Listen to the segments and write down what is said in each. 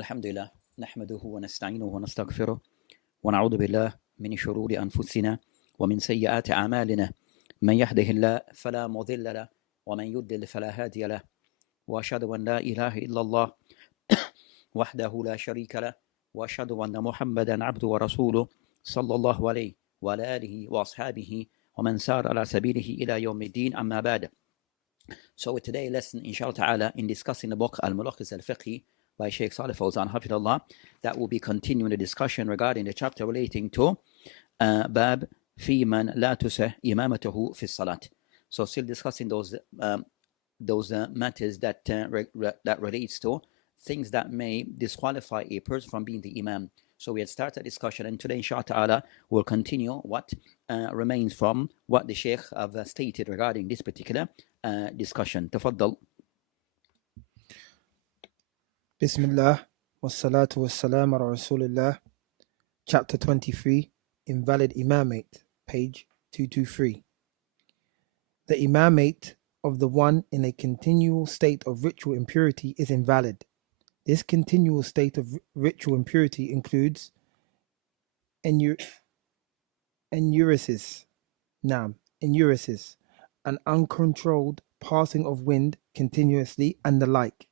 الحمد لله نحمده ونستعينه ونستغفره ونعوذ بالله من شرور أنفسنا ومن سيئات أعمالنا من يهده الله فلا مضل له ومن يضلل فلا هادي له وأشهد أن لا إله إلا الله وحده لا شريك له وأشهد أن محمدا عبده ورسوله صلى الله عليه وعلى آله وأصحابه ومن سار على سبيله إلى يوم الدين أما بعد. So with today's lesson, inshallah ta'ala, in discussing the book Al-Mulakhis Al-Fiqhi by Shaykh Salih Al-Fawzan, Hafidullah, that will be continuing the discussion regarding the chapter relating to Bab Fi Man La Tusah Imamatuhu Fi Salat. So still discussing those matters that that relates to things that may disqualify a person from being the Imam. So we had started a discussion, and today, inshallah ta'ala, we'll continue what remains from what the Shaykh have stated regarding this particular discussion. Tafaddal. Bismillah, wassalatu wassalam ala Rasulillah. Chapter 23, Invalid Imamate, page 223. The Imamate of the one in a continual state of ritual impurity is invalid. This continual state of ritual impurity includes enuresis, an uncontrolled passing of wind continuously, and the like.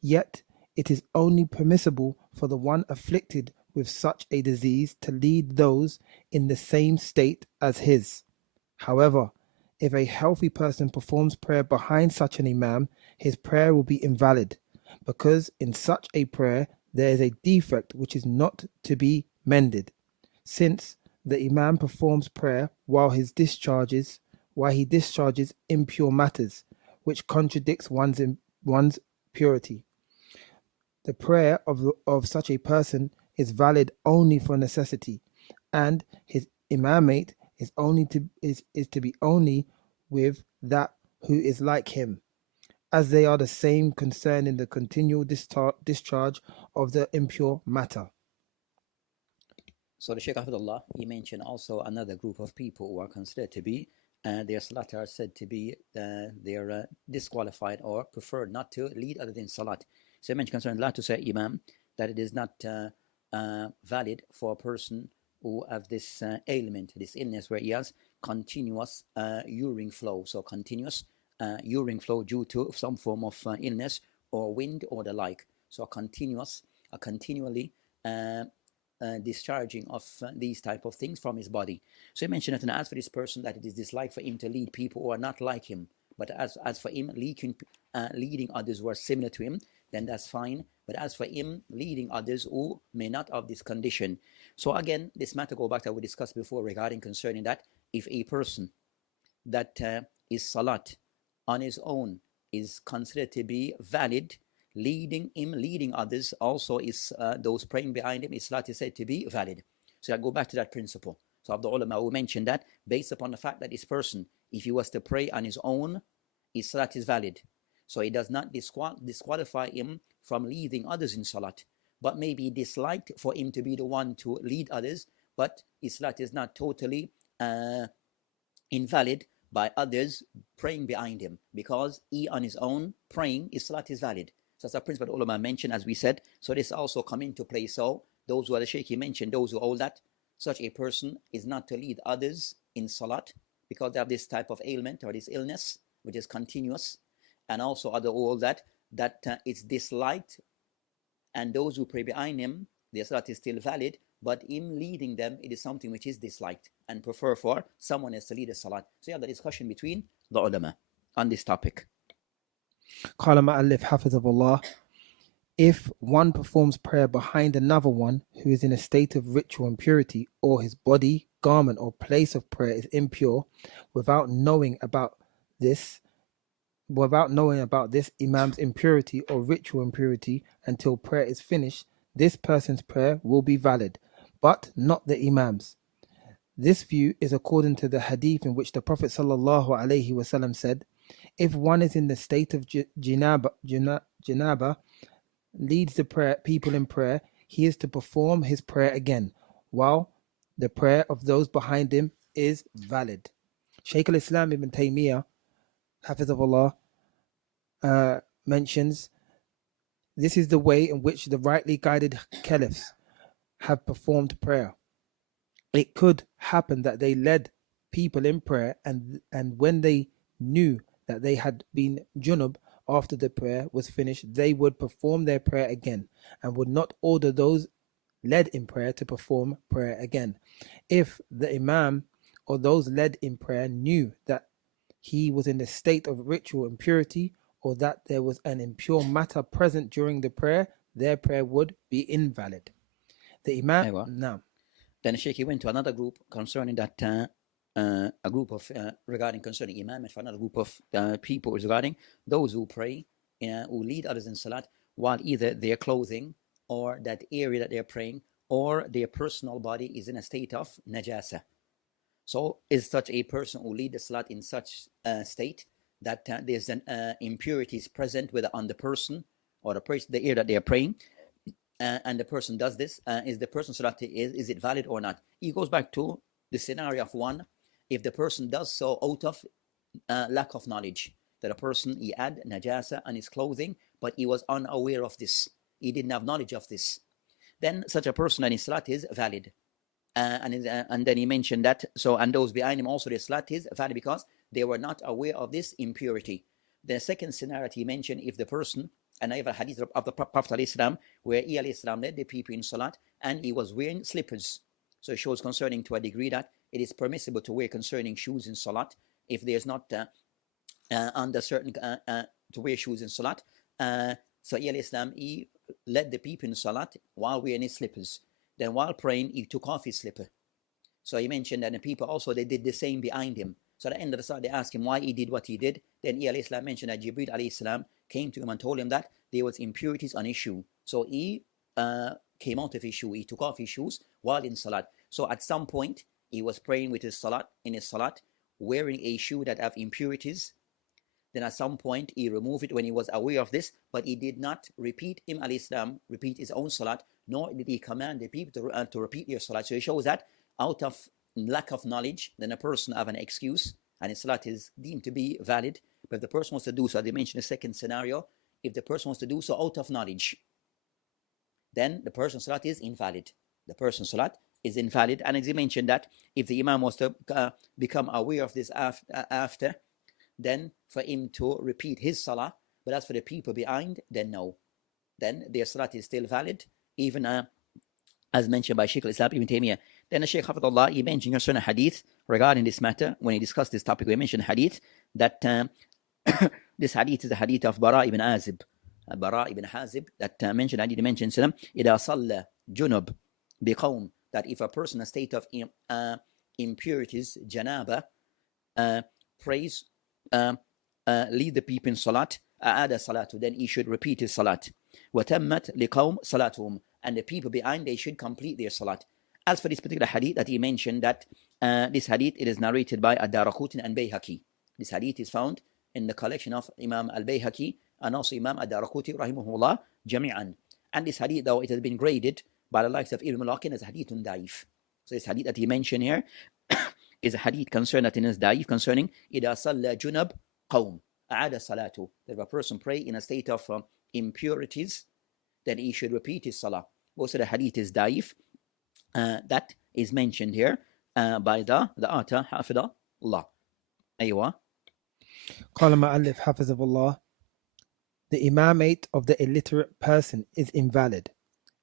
Yet, it is only permissible for the one afflicted with such a disease to lead those in the same state as his. However, if a healthy person performs prayer behind such an imam, his prayer will be invalid, because in such a prayer there is a defect which is not to be mended, since the imam performs prayer while he discharges impure matters, which contradicts one's purity. The prayer of such a person is valid only for necessity, and his imamate is to be only with that who is like him, as they are the same concerning the continual discharge of the impure matter. So the Shaykh Hafidullah, he mentioned also another group of people who are considered to be their salat are said to be they are disqualified or preferred not to lead other than salat. So I mentioned concerning La Tusah Imam, that it is not valid for a person who have this ailment, this illness, where he has continuous urine flow. So continuous urine flow due to some form of illness or wind or the like. So continually discharging of these type of things from his body. So he mentioned that, and as for this person, that it is disliked for him to lead people who are not like him. But as for him leading others who are similar to him, then that's fine. But as for him leading others who may not have this condition. So again, this matter go back to what we discussed before regarding concerning that if a person that is salat on his own is considered to be valid, leading others also is those praying behind him, his salat is said to be valid. So I go back to that principle. So the ulama will mention that based upon the fact that this person, if he was to pray on his own, his salat is valid. So it does not disqualify him from leading others in salat, but maybe disliked for him to be the one to lead others, but his salat is not totally invalid by others praying behind him, because he on his own praying, his salat is valid. So that's a principle that ulama mentioned, as we said. So this also come into play. So those who are the Shaykh mentioned, those who hold that such a person is not to lead others in salat because they have this type of ailment or this illness which is continuous, and also other all that it's disliked, and those who pray behind him, their salat is still valid, but him leading them, it is something which is disliked and prefer for someone else to lead a salat. So you have the discussion between the ulama on this topic. Qala ma'allif hafizahullah. If one performs prayer behind another one who is in a state of ritual impurity, or his body, garment, or place of prayer is impure, without knowing about this imam's impurity or ritual impurity until prayer is finished, this person's prayer will be valid, but not the imam's. This view is according to the hadith in which the Prophet ﷺ said, if one is in the state of janaba, leads the people in prayer, he is to perform his prayer again, while the prayer of those behind him is valid. Shaykh al-Islam ibn Taymiyyah, Hafizahullah, mentions This is the way in which the rightly guided caliphs have performed prayer. It could happen that they led people in prayer, and when they knew that they had been junub after the prayer was finished, they would perform their prayer again and would not order those led in prayer to perform prayer again. If the imam or those led in prayer knew that he was in a state of ritual impurity, or that there was an impure matter present during the prayer, their prayer would be invalid. The imam Aywa. now. Then Shaykh, he went to another group concerning that a group of regarding concerning imam, for another group of people regarding those who pray, who lead others in salat while either their clothing or that area that they're praying or their personal body is in a state of najasa. So is such a person who lead the salat in such a state that there's an impurities present whether on the person or the area that they are praying, and the person does this, is the person's salat is it valid or not? He goes back to the scenario of one, if the person does so out of lack of knowledge, that a person he had najasa on his clothing but he was unaware of this, he didn't have knowledge of this, then such a person and his salat is valid. And then he mentioned that, so, and those behind him also, their salat is valid because they were not aware of this impurity. The second scenario he mentioned, if the person, and I have a hadith of the Prophet ﷺ, where he ﷺ led the people in salat and he was wearing slippers. So it shows concerning to a degree that it is permissible to wear concerning shoes in salat if there's not under certain to wear shoes in salat. So he ﷺ, he led the people in salat while wearing his slippers. Then while praying, he took off his slipper. So he mentioned that the people also, they did the same behind him. So at the end of the salat, they asked him why he did what he did. Then he ﷺ mentioned that Jibreel ﷺ came to him and told him that there was impurities on his shoe. So he came out of his shoe, he took off his shoes while in salat. So at some point, he was praying with his salat, in his salat, wearing a shoe that have impurities. Then at some point, he removed it when he was aware of this, but he did not repeat repeat his own salat, nor did he command the people to repeat their salat. So it shows that out of lack of knowledge, then a person have an excuse, and his salat is deemed to be valid. But if the person wants to do so, they mentioned the second scenario, if the person wants to do so out of knowledge, then the person's salat is invalid. The person's salat is invalid. And as he mentioned that, if the imam was to become aware of this after, then for him to repeat his salah, but as for the people behind, then no. Then their salat is still valid, even as mentioned by Shaykh al-Islam Ibn Taymiyyah. Then the Shaykh Hafidhullah, he mentioned a certain hadith regarding this matter. When he discussed this topic, we mentioned hadith that this hadith is the hadith of Bara ibn Azib. Bara ibn Hazib, that mentioned, hadith mentioned, إِذَا صَلَّى جُنُب بِقَوْمٍ, that if a person in a state of impurities, janaba, prays, lead the people in salat, أَعَادَ salatu, then he should repeat his salat. وَتَمَّتْ لِقَوْمٍ صَلَاتُهُمْ, and the people behind, they should complete their salat. As for this particular hadith that he mentioned, that this hadith, it is narrated by Ad-Daraqutni and Bayhaqi. This hadith is found in the collection of Imam al-Bayhaqi and also Imam Ad-Daraqutni rahimahullah jami'an. And this hadith, though it has been graded by the likes of Ibn Mulakin as hadithun da'if. So this hadith that he mentioned here is a hadith concerning that in his da'if concerning إِذَا صَلَّى جُنَبْ قَوْمٍ أَعَادَ salatu. That if a person pray in a state of impurities, then he should repeat his salah. Also the hadith is da'if. That is mentioned here by the author Hafidhullah. Aywa. قال المؤلف حفظه الله, the imamate of the illiterate person is invalid.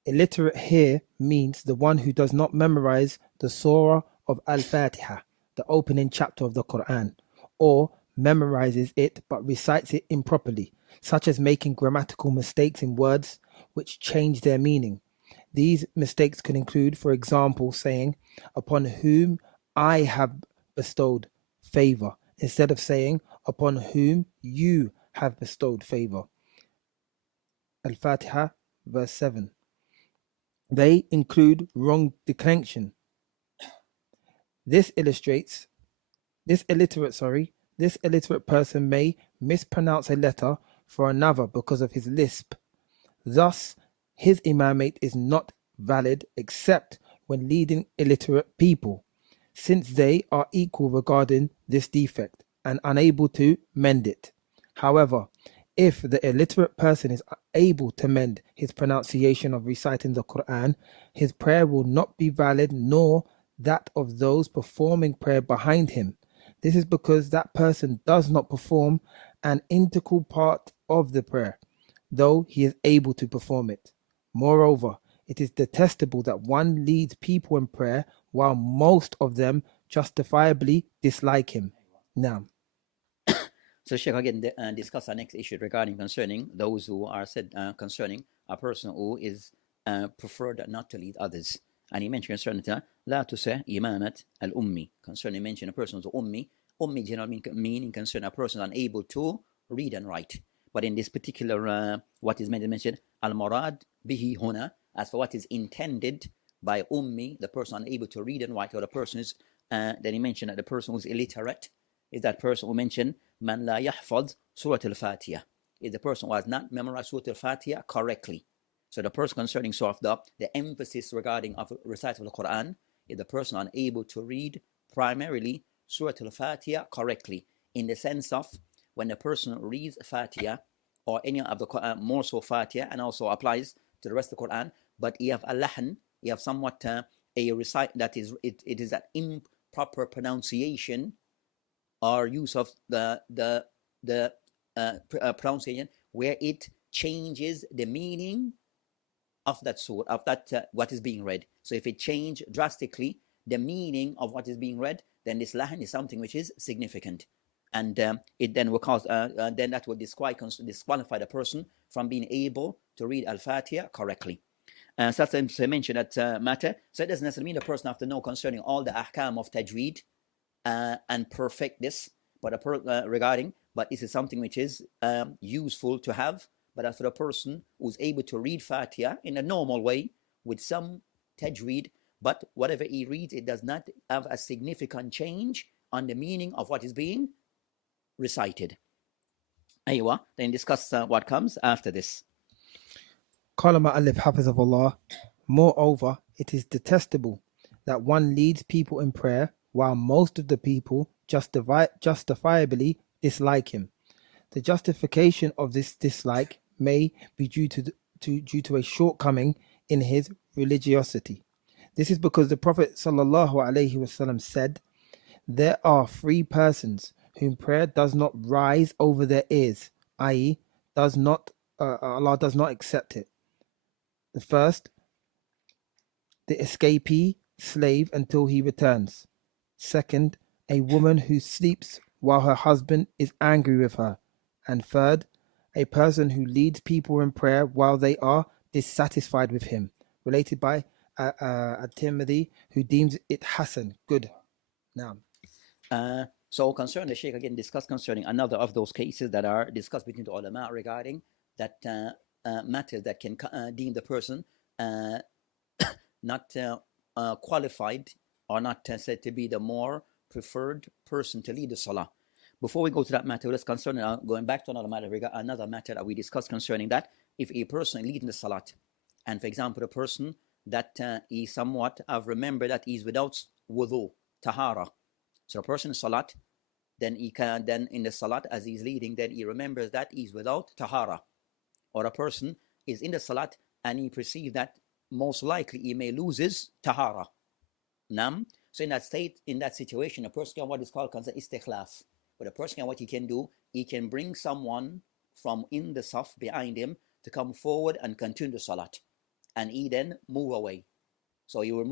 Illiterate here means the one who does not memorize the surah of Al-Fatiha, the opening chapter of the Quran, or memorizes it but recites it improperly, such as making grammatical mistakes in words which change their meaning. These mistakes could include, for example, saying, upon whom I have bestowed favor, instead of saying, upon whom you have bestowed favor. Al-Fatiha, verse 7. They include wrong declension. This illiterate person may mispronounce a letter for another because of his lisp. Thus, his imamate is not valid except when leading illiterate people, since they are equal regarding this defect and unable to mend it. However, If the illiterate person is able to mend his pronunciation of reciting the Quran, his prayer will not be valid, nor that of those performing prayer behind him. This is because that person does not perform an integral part of the prayer, though he is able to perform it. Moreover, it is detestable that one leads people in prayer while most of them justifiably dislike him. Now, So Sheikh again discuss our next issue regarding concerning those who are said concerning a person who is preferred not to lead others. And he mentioned concerning لا تسع إمامة الأمي, concerning mention a person who's ummi. Ummi generally meaning concerning a person unable to read and write. But in this particular what is mentioned al-murad bihi huna, as for what is intended by ummi, the person unable to read and write, or the person is then he mentioned that the person who's illiterate is that person who mentioned man la yahfaz surat al-Fatiha, is the person who has not memorized surat al-Fatiha correctly. So the person concerning sort of the emphasis regarding of recital of the Quran is the person unable to read primarily surat al-Fatiha correctly, in the sense of when the person reads Fatiha or any of the Quran, more so Fatiha, and also applies to the rest of the Quran, but you have a lahan, you have somewhat a recite that is it is an improper pronunciation or use of the pronunciation where it changes the meaning of that surah, of that what is being read. So if it change drastically the meaning of what is being read, then this lahan is something which is significant, and it then will cause then that will disqualify the person from being able to read Al-Fatiha correctly. Sometimes I mentioned that matter, so it doesn't necessarily mean the person have to know concerning all the ahkam of tajweed and perfect this, but regarding, but this is something which is useful to have. But as for the person who's able to read Fatiha in a normal way with some tajweed, but whatever he reads, it does not have a significant change on the meaning of what is being recited. Aywa, then discuss what comes after this. Qala Ma'allif Hafizahullah, moreover, it is detestable that one leads people in prayer while most of the people justifiably dislike him. The justification of this dislike may be due to a shortcoming in his religiosity. This is because the Prophet ﷺ said, "There are three persons whom prayer does not rise over their ears, i.e., Allah does not accept it. The first, the escapee slave until he returns. Second, a woman who sleeps while her husband is angry with her. And third, a person who leads people in prayer while they are dissatisfied with him." Related by At-Tirmidhi, who deems it Hasan, good. Now, so concerning the Shaykh again discussed concerning another of those cases that are discussed between the ulama regarding that matter that can deem the person not qualified or not said to be the more preferred person to lead the salah. Before we go to that matter, let's concern going back to another matter that we discussed concerning that. If a person leading the salat, and for example, the person that he somewhat have remembered that he's without wudu, tahara. So the person in salat, then he can, then in the salat as he's leading, then he remembers that he's without tahara. Or a person is in the salat and he perceives that most likely he may lose his tahara. Nam. So in that state, in that situation, a person can what is called istikhlaf. But a person can, what he can do, he can bring someone from in the saf behind him to come forward and continue the salat, and he then move away. So he will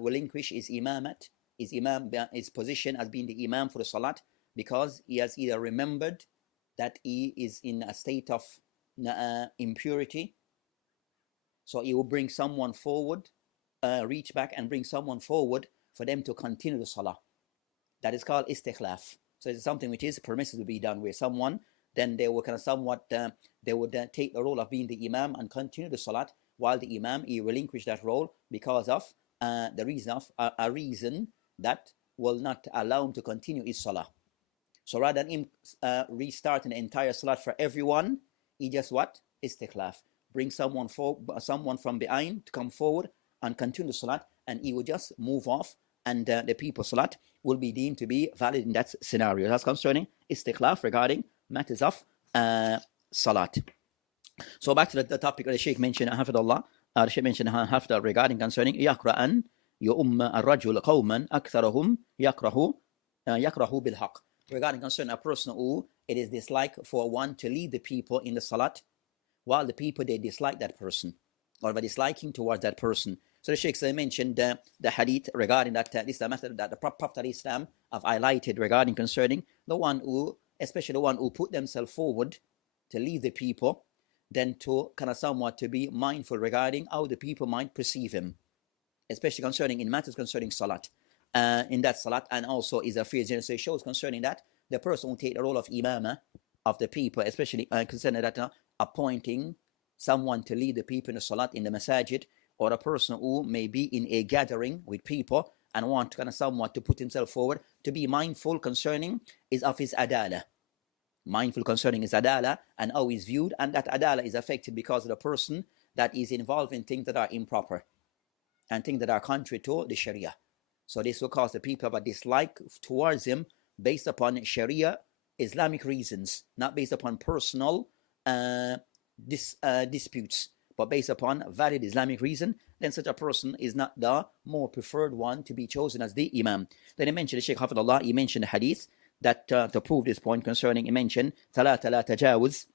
relinquish his imamat, his position as being the imam for the salat, because he has either remembered that he is in a state of impurity. So he will bring someone forward, reach back and bring someone forward for them to continue the salah. That is called istikhlaf. So it's something which is permissible to be done, where someone, then they will kind of somewhat, they would take the role of being the imam and continue the salat, while the imam, he relinquished that role because of the reason of a reason that will not allow him to continue his salah. So rather than him restarting the entire salat for everyone, he just what? Istikhlaf. Bring someone from behind to come forward and continue the salat, and he will just move off, and the people's salat will be deemed to be valid in that scenario. That's concerning istikhlaf regarding matters of salat. So back to the topic the Shaykh mentioned, Hafidullah, the Shaykh mentioned Hafidullah regarding concerning يقرأ يؤم الرجل قوما أكثرهم يكره بالحق. Regarding concerning a person who it is disliked for one to lead the people in the salat, while the people they dislike that person, or by disliking towards that person. So the Shaykh mentioned the hadith regarding that this is the method that the Prophet Islam have highlighted regarding concerning the one who, especially the one who put themselves forward to lead the people, then to kind of somewhat to be mindful regarding how the people might perceive him, especially concerning in matters concerning salat, in that salat, and also is a fear. So it shows concerning that the person will take the role of imama of the people, especially concerning that appointing someone to lead the people in the salat in the masajid, or a person who may be in a gathering with people and want to kind of somewhat to put himself forward, to be mindful concerning is of his adala. Mindful concerning his adala and how he's viewed, and that adala is affected because of the person that is involved in things that are improper and things that are contrary to the Sharia. So this will cause the people have a dislike towards him based upon Sharia Islamic reasons, not based upon personal disputes, but based upon valid Islamic reason. Then such a person is not the more preferred one to be chosen as the Imam. Then he mentioned, the Shaykh Hafidullah, he mentioned the hadith that to prove this point concerning, he mentioned ثلاثة لا تجاوز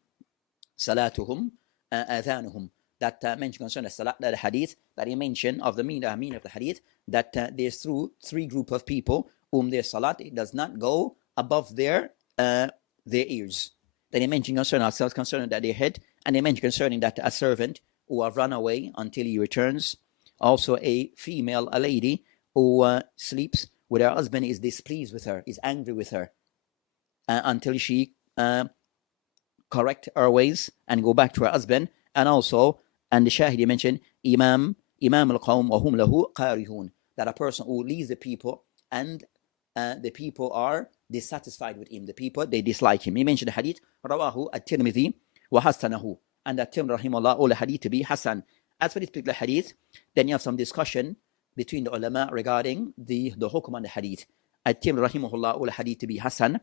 صلاتهم آذانهم, that mentioned concerning the hadith that he mentioned of the meaning of the hadith, that there's through three group of people whom their salat it does not go above their ears. Then he mentioned concerning ourselves concerning that their head, and he mentioned concerning that a servant who have run away until he returns, also a female, a lady who sleeps with her husband, is displeased with her, is angry with her, until she correct her ways and go back to her husband. And also, and the Shahid he mentioned, Imam al-Qawm wa hum lahu qarihun, that a person who leads the people and the people are dissatisfied with him, the people they dislike him. He mentioned the hadith rawahu at-Tirmidhi wa hasanahu, and that Tirmidhi rahimahullah all the hadith to be hasan. As for this particular hadith, then you have some discussion between the ulama regarding the hukm on the hadith. At-Tirmidhi rahimahullah all the hadith to be hasan.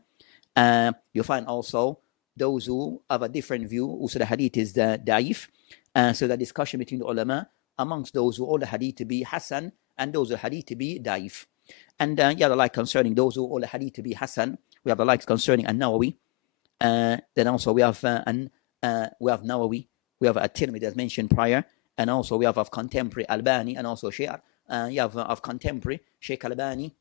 You find also those who have a different view who say the hadith is da'if. So the discussion between the ulama amongst those who all the hadith to be hasan and those who hadith to be da'if. And yeah, the like concerning those who all the hadith to be hasan, we have the likes concerning An-Nawawi. Then also we have Nawawi, we have At-Tirmidhi as mentioned prior, and also we have of contemporary Albani, and also Shaykh you have of contemporary Shaykh Albani,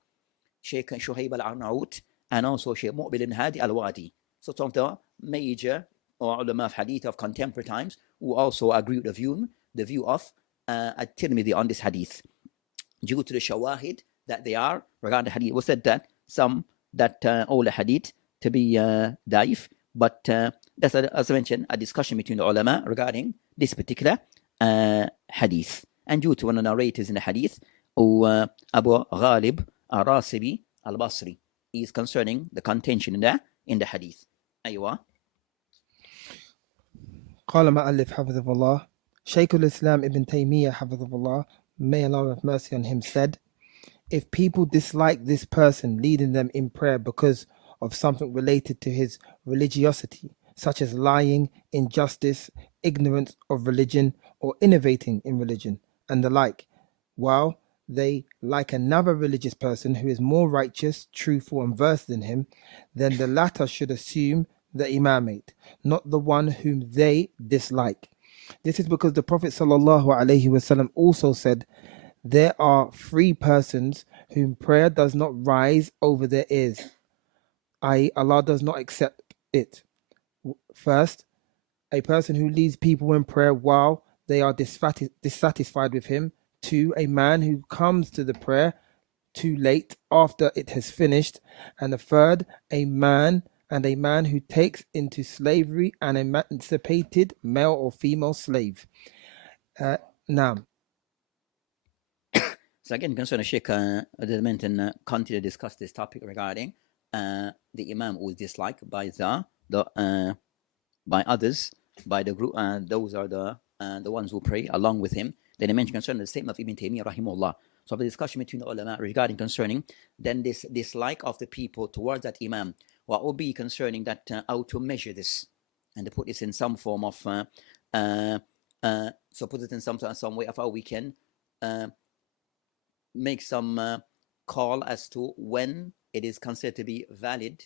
Shaykh Shuhaib al-Arnaut, and also Shaykh Mu'bil ibn Hadi al-Wadi. So some of the major or ulama of hadith of contemporary times who also agree with the view of At-Tirmidhi on this hadith, due to the shawahid that they are regarding the hadith. We said that some that all the hadith to be daif, but that's as I mentioned a discussion between the ulama regarding this particular hadith. And due to one of the narrators in the hadith, Abu Ghalib al-Rasibi al-Basri, is concerning the contention in the hadith. أيوة. قال مؤلف حفظه الله, Shaykh al-Islam Ibn Taymiyyah حفظه الله, may Allah have mercy on him, said, if people dislike this person leading them in prayer because of something related to his religiosity, such as lying, injustice, ignorance of religion, or innovating in religion, and the like, while they like another religious person who is more righteous, truthful, and versed than him, then the latter should assume the imamate, not the one whom they dislike. This is because the Prophet ﷺ also said, there are three persons whom prayer does not rise over their ears, i.e. Allah does not accept it. First, a person who leads people in prayer while they are dissatisfied with him. Two, a man who comes to the prayer too late after it has finished. And the third, a man who takes into slavery an emancipated male or female slave. Now, so again, concerning Sheikh continue to discuss this topic regarding the Imam who is disliked by by others, by the group, those are the ones who pray along with him. Then he mentioned concerning the statement of Ibn Taymiyyah rahimahullah. So the discussion between the ulama regarding concerning then this dislike of the people towards that Imam. What will be concerning that how to measure this? and to put this in some form of so put it in some way of how we can make some call as to when it is considered to be valid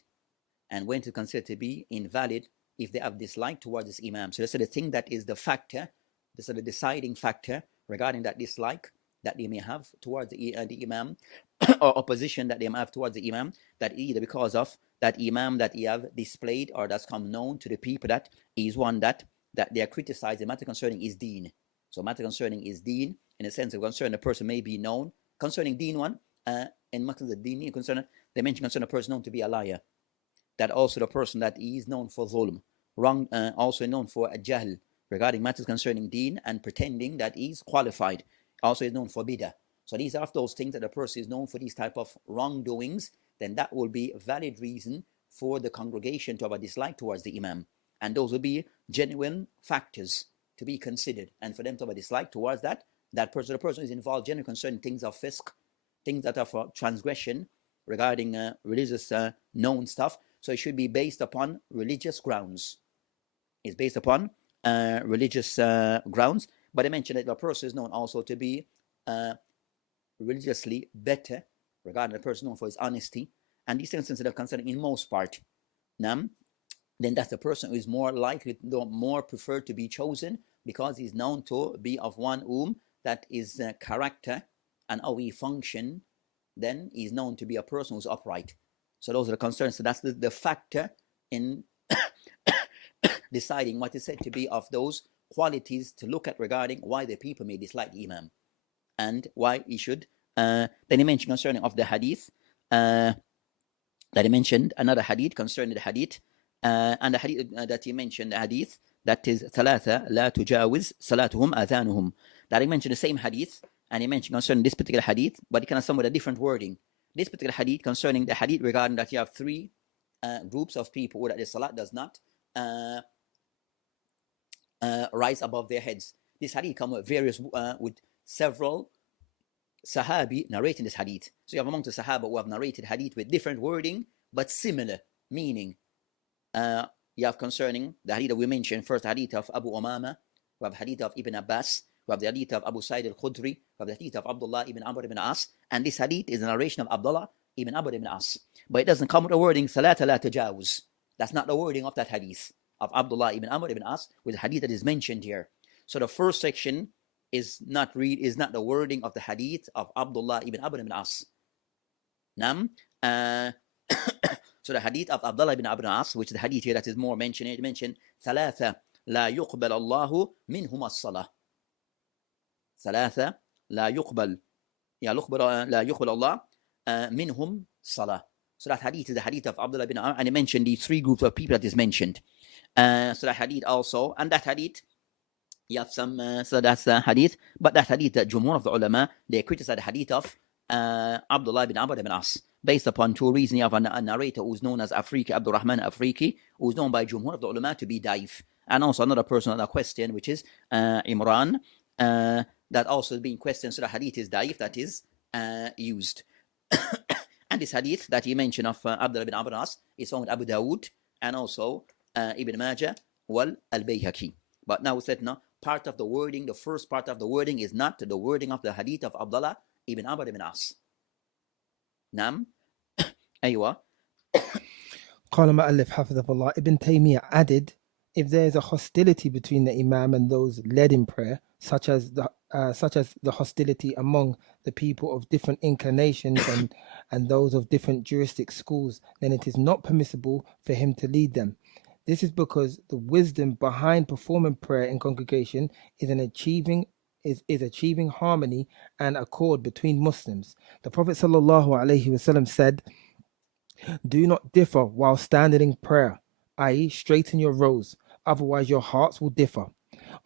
and when to consider to be invalid if they have dislike towards this imam. So that's the thing that is the factor, this is the deciding factor regarding that dislike that they may have towards the imam or opposition that they may have towards the imam, that either because of that imam that he have displayed or that's come known to the people that he is one that they are criticizing. Matter concerning is deen. So matter concerning is deen, in a sense of concern, the person may be known concerning deen one, in matters of deen concern, they mention concerning a person known to be a liar. That also the person that is known for zulm, wrong, also known for a jahl regarding matters concerning deen and pretending that he is qualified, also is known for bidah. So these are those things that the person is known for, these type of wrongdoings, then that will be a valid reason for the congregation to have a dislike towards the imam. And those will be genuine factors to be considered. And for them to have a dislike towards that person, the person is involved generally concerning things of fisk, things that are for transgression regarding religious known stuff. So it should be based upon religious grounds. It's based upon religious grounds. But I mentioned that the person is known also to be religiously better, regarding the person known for his honesty. And these things are considered in most part. Then that's the person who is more likely, more preferred to be chosen, because he's known to be of one whom that is character and how he function, then he's known to be a person who's upright. So those are the concerns. So that's the factor in deciding what is said to be of those qualities to look at regarding why the people may dislike the imam and why he should. Then he mentioned concerning of the hadith, that he mentioned another hadith concerning the hadith, and the hadith that he mentioned, the hadith that is ثلاثة لا تجاوز صلاتهم آذانهم, that he mentioned the same hadith, and he mentioned concerning this particular hadith, but he kind of somewhat a different wording. This particular hadith concerning the hadith regarding that you have three groups of people who that the salat does not rise above their heads. This hadith comes with various with several Sahabi narrating this hadith. So you have among the Sahaba who have narrated hadith with different wording but similar meaning. You have concerning the hadith that we mentioned first, the hadith of Abu Umama, we have hadith of Ibn Abbas, we have the hadith of Abu Sa'id al-Khudri, we have the hadith of Abdullah ibn Amr ibn As, and this hadith is a narration of Abdullah ibn Amr ibn As. But it doesn't come with the wording Salata la tajawuz. That's not the wording of that hadith of Abdullah ibn Amr ibn As, with the hadith that is mentioned here. So the first section is not the wording of the hadith of Abdullah ibn Amr ibn As. Nam. So the hadith of Abdullah ibn Amr ibn As, which is the hadith here that is more mentioned, it mentioned ثلاثة لا يقبل الله منهما الصلاة. ثلاثة لا يقبل الله منهم صلاة. So that hadith is the hadith of Abdullah ibn Amr, and he mentioned these three groups of people that is mentioned. So that hadith also, and that hadith, you have some, so that's the hadith, but that hadith, the Jumhur of the ulama, they criticize the hadith of Abdullah ibn Amr ibn As, based upon two reasons. You have a narrator who's known as Afriki, Abdul Rahman Afriki, who's known by Jumhur of the ulama to be daif, and also another person on a question, which is Imran, that also is being questioned. So the hadith is daif, that is used. And this hadith that he mentioned of Abdullah ibn Amr ibn As is found with Abu Dawood and also Ibn Majah wal al-Bayhaqi. But now we said, no, part of the wording, the first part of the wording is not the wording of the hadith of Abdullah ibn Amr ibn As. Nam. Aywa. قال مؤلف حفظه الله, Ibn Taymiyyah added, if there is a hostility between the imam and those led in prayer, such as the hostility among the people of different inclinations and those of different juristic schools, then it is not permissible for him to lead them. This is because the wisdom behind performing prayer in congregation is achieving harmony and accord between Muslims. The Prophet ﷺ said, do not differ while standing in prayer, i.e. straighten your rows, otherwise your hearts will differ.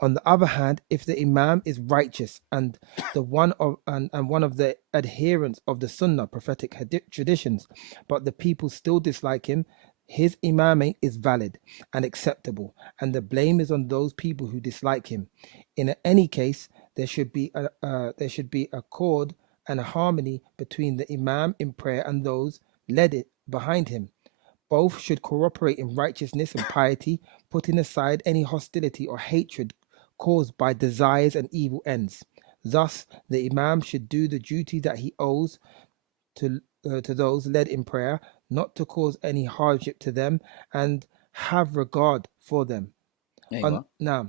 On the other hand, if the imam is righteous and one of the adherents of the Sunnah, prophetic traditions, but the people still dislike him, his imamate is valid and acceptable, and the blame is on those people who dislike him. In any case, there should be accord and a harmony between the imam in prayer and those led it behind him. Both should cooperate in righteousness and piety, putting aside any hostility or hatred caused by desires and evil ends. Thus, the Imam should do the duty that he owes to those led in prayer, not to cause any hardship to them, and have regard for them. أيوة. Now,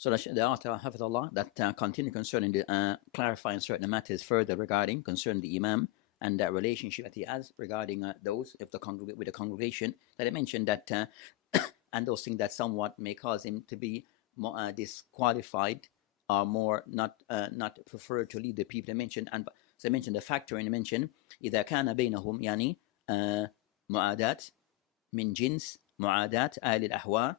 So the author, Hafidullah, that continue concerning the clarifying certain matters further regarding concerning the Imam and that relationship that he has regarding those of the with the congregation. That I mentioned that and those things that somewhat may cause him to be more disqualified or more not preferred to lead the people. I mentioned, and so I mentioned the factor, and I mentioned إذا كان بينهم يعني معاداة من جنس معاداة أهل الأهواء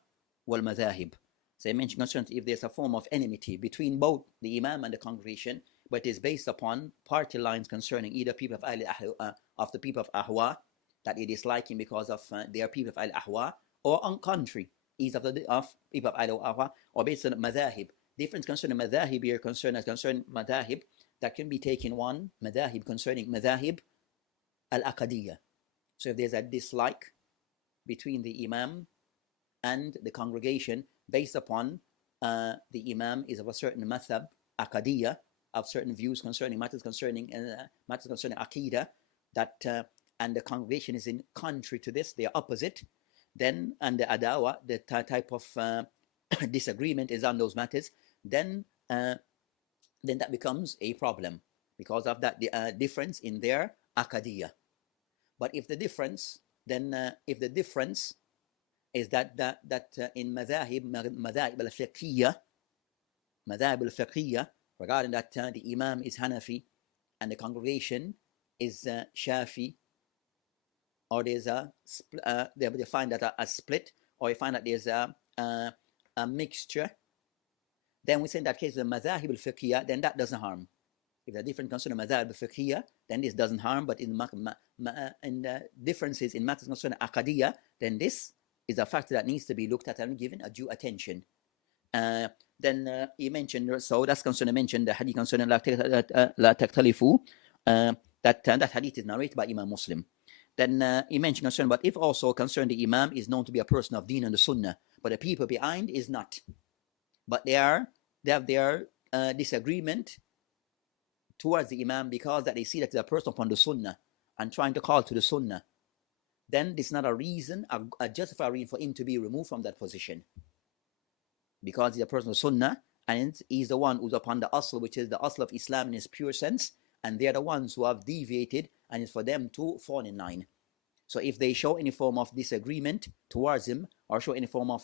والمذاهب. So I mentioned concerns if there's a form of enmity between both the Imam and the congregation, but is based upon party lines concerning either people of the people of Ahwa, that they dislike him because of their people of Al-Ahwa, or on contrary, is of people of Al-Ahwa, or based on madhahib. Difference concerning madhahib here concerning madhahib, that can be taken one, madhahib concerning madhahib al-aqadiyya. So if there's a dislike between the Imam and the congregation based upon the Imam is of a certain madhab, aqadiyya, of certain views concerning matters concerning aqidah, that and the congregation is in contrary to this, they are opposite, then and the adawa, the type of disagreement is on those matters, then that becomes a problem because of that difference in their aqadiyya. But if the difference is that in madhahib al-fiqhiyya, regarding that the Imam is Hanafi and the congregation is Shafi, or there's they find that a split, or you find that there's a mixture, then we say in that case the madhahib al-fiqhiyya, then that doesn't harm. If the different concerning madhahib al-fiqhiyya, then this doesn't harm. But in differences in matters concerning aqadiyya, then this is a factor that needs to be looked at and given a due attention. Then he mentioned, so that's concerning, mentioned the hadith concerning la taktalifu, that hadith is narrated by Imam Muslim. Then he mentioned concerning, but if also concerning the Imam is known to be a person of deen and the sunnah, but the people behind is not, but they have their disagreement towards the Imam because that they see that the person upon the sunnah and trying to call to the sunnah, then this is not a reason, a justified reason for him to be removed from that position, because he's a person of sunnah and he's the one who's upon the asl, which is the asl of Islam in its pure sense, and they're the ones who have deviated, and it's for them to fall in line. So if they show any form of disagreement towards him, or show any form of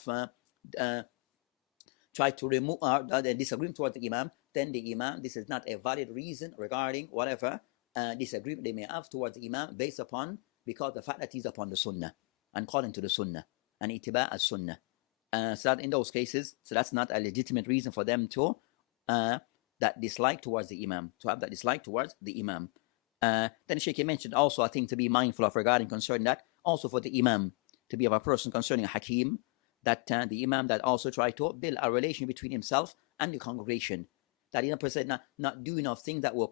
try to remove the disagreement towards the Imam, then the Imam, this is not a valid reason regarding whatever disagreement they may have towards the Imam based upon, because the fact that he's upon the sunnah and calling to the sunnah and itiba as sunnah. So that in those cases, so that's not a legitimate reason for them to that dislike towards the Imam, to have that dislike towards the Imam. Then Shaykh mentioned also, I think, to be mindful of regarding concerning that, also for the Imam to be of a person concerning a Hakim, that the Imam that also try to build a relation between himself and the congregation, that he not do enough things that will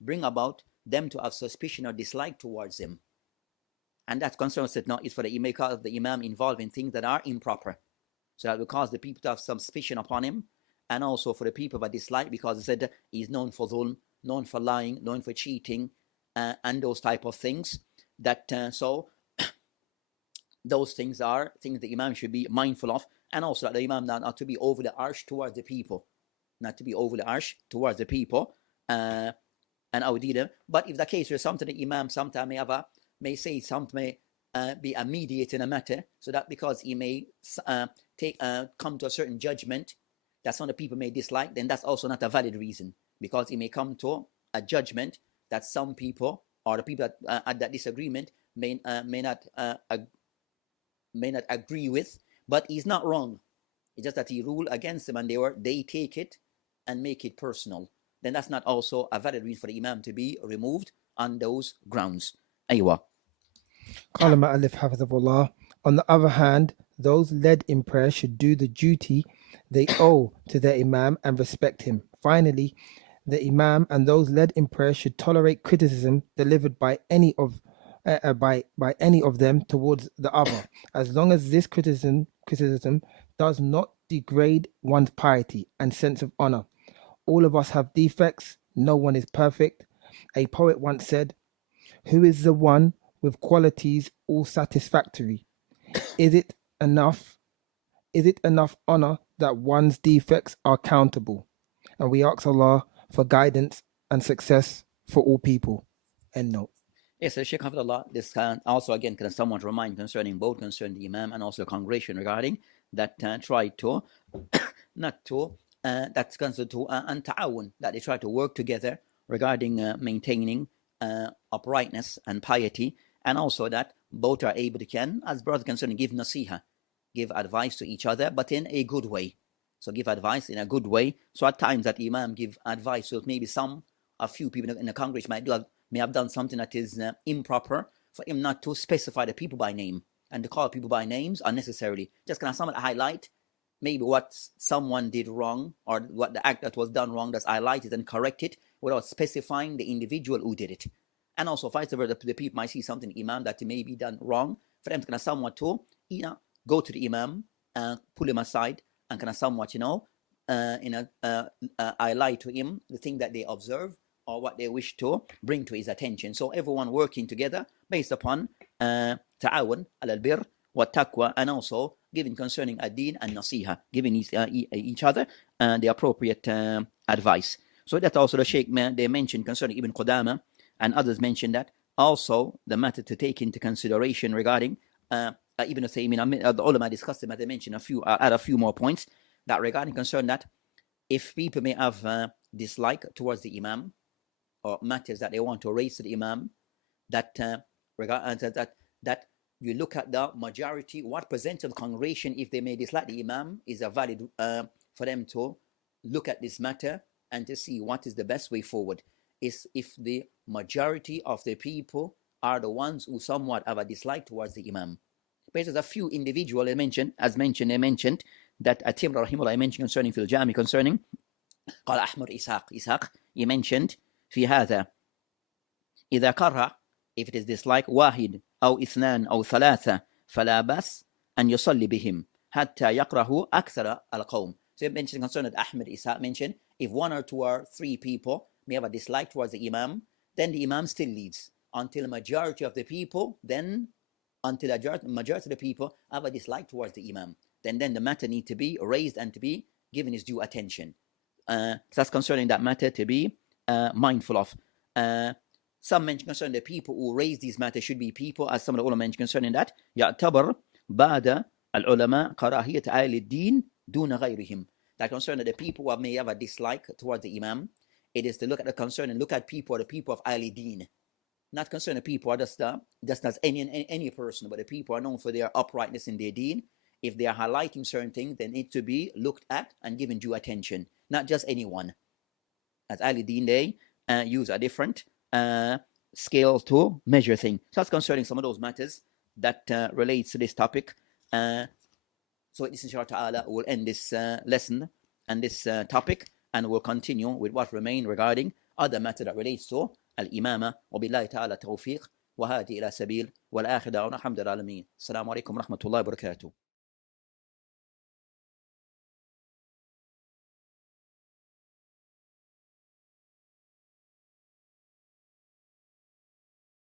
bring about them to have suspicion or dislike towards him. And that concern said no, is for the Imam, of the Imam involved in things that are improper, so that will cause the people to have some suspicion upon him, and also for the people of a dislike, because he said he's known for dhulm, known for lying, known for cheating, and those type of things. That so those things are things the Imam should be mindful of, and also that the Imam not to be overly harsh towards the people, not to be overly harsh towards the people, and awdida. But if the case is something the Imam sometimes may say something, may be a mediator in a matter, so that because he may come to a certain judgment that some of the people may dislike, then that's also not a valid reason, because he may come to a judgment that some people, or the people that at that disagreement may not agree with, but he's not wrong. It's just that he ruled against them and they take it and make it personal. Then that's not also a valid reason for the Imam to be removed on those grounds. Aywa. قال المؤلف حفظه الله. On the other hand, those led in prayer should do the duty they owe to their Imam and respect him. Finally, the Imam and those led in prayer should tolerate criticism delivered by any of by any of them towards the other, as long as this criticism does not degrade one's piety and sense of honor. All of us have defects. No one is perfect. A poet once said, "Who is the one with qualities all satisfactory? Is it enough? Is it enough honor that one's defects are countable?" And we ask Allah for guidance and success for all people. End note. Yes, so Shaykh Hafidullah, this can also again can somewhat remind concerning both concerning the Imam and also the congregation regarding that try to not to that's considered to and ta'awun, that they try to work together regarding maintaining uprightness and piety, and also that both are able to can, as brother concerning, give nasiha, give advice to each other, but in a good way. So give advice in a good way. So at times that Imam give advice, so maybe a few people in the congregation may have done something that is improper, for him not to specify the people by name and to call people by names unnecessarily. Just kind of somewhat highlight maybe what someone did wrong or what the act that was done wrong, that's highlighted and corrected without specifying the individual who did it. And also vice versa, the people might see something Imam that may be done wrong, for them to kind of somewhat to go to the Imam and pull him aside and kind of somewhat highlight to him the thing that they observe or what they wish to bring to his attention. So everyone working together based upon ta'awun al-bir wa taqwa, and also giving concerning ad-din and nasiha, giving each other the appropriate advice. So that also the Shaykh they mentioned concerning Ibn Qudama, and others mentioned that also the matter to take into consideration regarding Ibn Taymiyyah. The ulama discussed it, but they mentioned add a few more points that regarding concern that if people may have dislike towards the Imam or matters that they want to raise to the Imam, that you look at the majority, what percent of the congregation, if they may dislike the Imam, is a valid for them to look at this matter and to see what is the best way forward. Is if the majority of the people are the ones who somewhat have a dislike towards the Imam. But there's a few individuals they mentioned that Atim Rahimullah I mentioned concerning Fil Jami concerning قال أحمد إسحاق he mentioned في هذا إذا كره, if it is dislike, واحد أو اثنان أو ثلاثة فلا بأس أن يصلي بهم حتى يقرأه أكثر القوم. So he mentioned concerning that Ahmad Ishaq mentioned, if one or two or three people may have a dislike towards the Imam, then the Imam still leads until the majority of the people, until the majority of the people have a dislike towards the Imam. Then the matter need to be raised and to be given its due attention. That's concerning that matter to be mindful of. Some mention concerning the people who raise these matters should be people, as some of the ulama mention concerning that, يعتبر بعد العلماء كراهية أهل الدين دون غيرهم. That concerning the people who may have a dislike towards the Imam, it is to look at the concern and look at people, the people of Ahl Deen. Not concerning people are just as any person, but the people are known for their uprightness in their deen. If they are highlighting certain things, they need to be looked at and given due attention. Not just anyone. As Ahl Deen, they use a different scale to measure things. So that's concerning some of those matters that relates to this topic. So this inshallah ta'ala will end this lesson and this topic, and we'll continue with what remain regarding other matter that relates to al-imama. وبالله تعالى توفيق وهادي إلى سبيل والآخر دعوانا الحمد لله العالمين. السلام عليكم ورحمة الله وبركاته.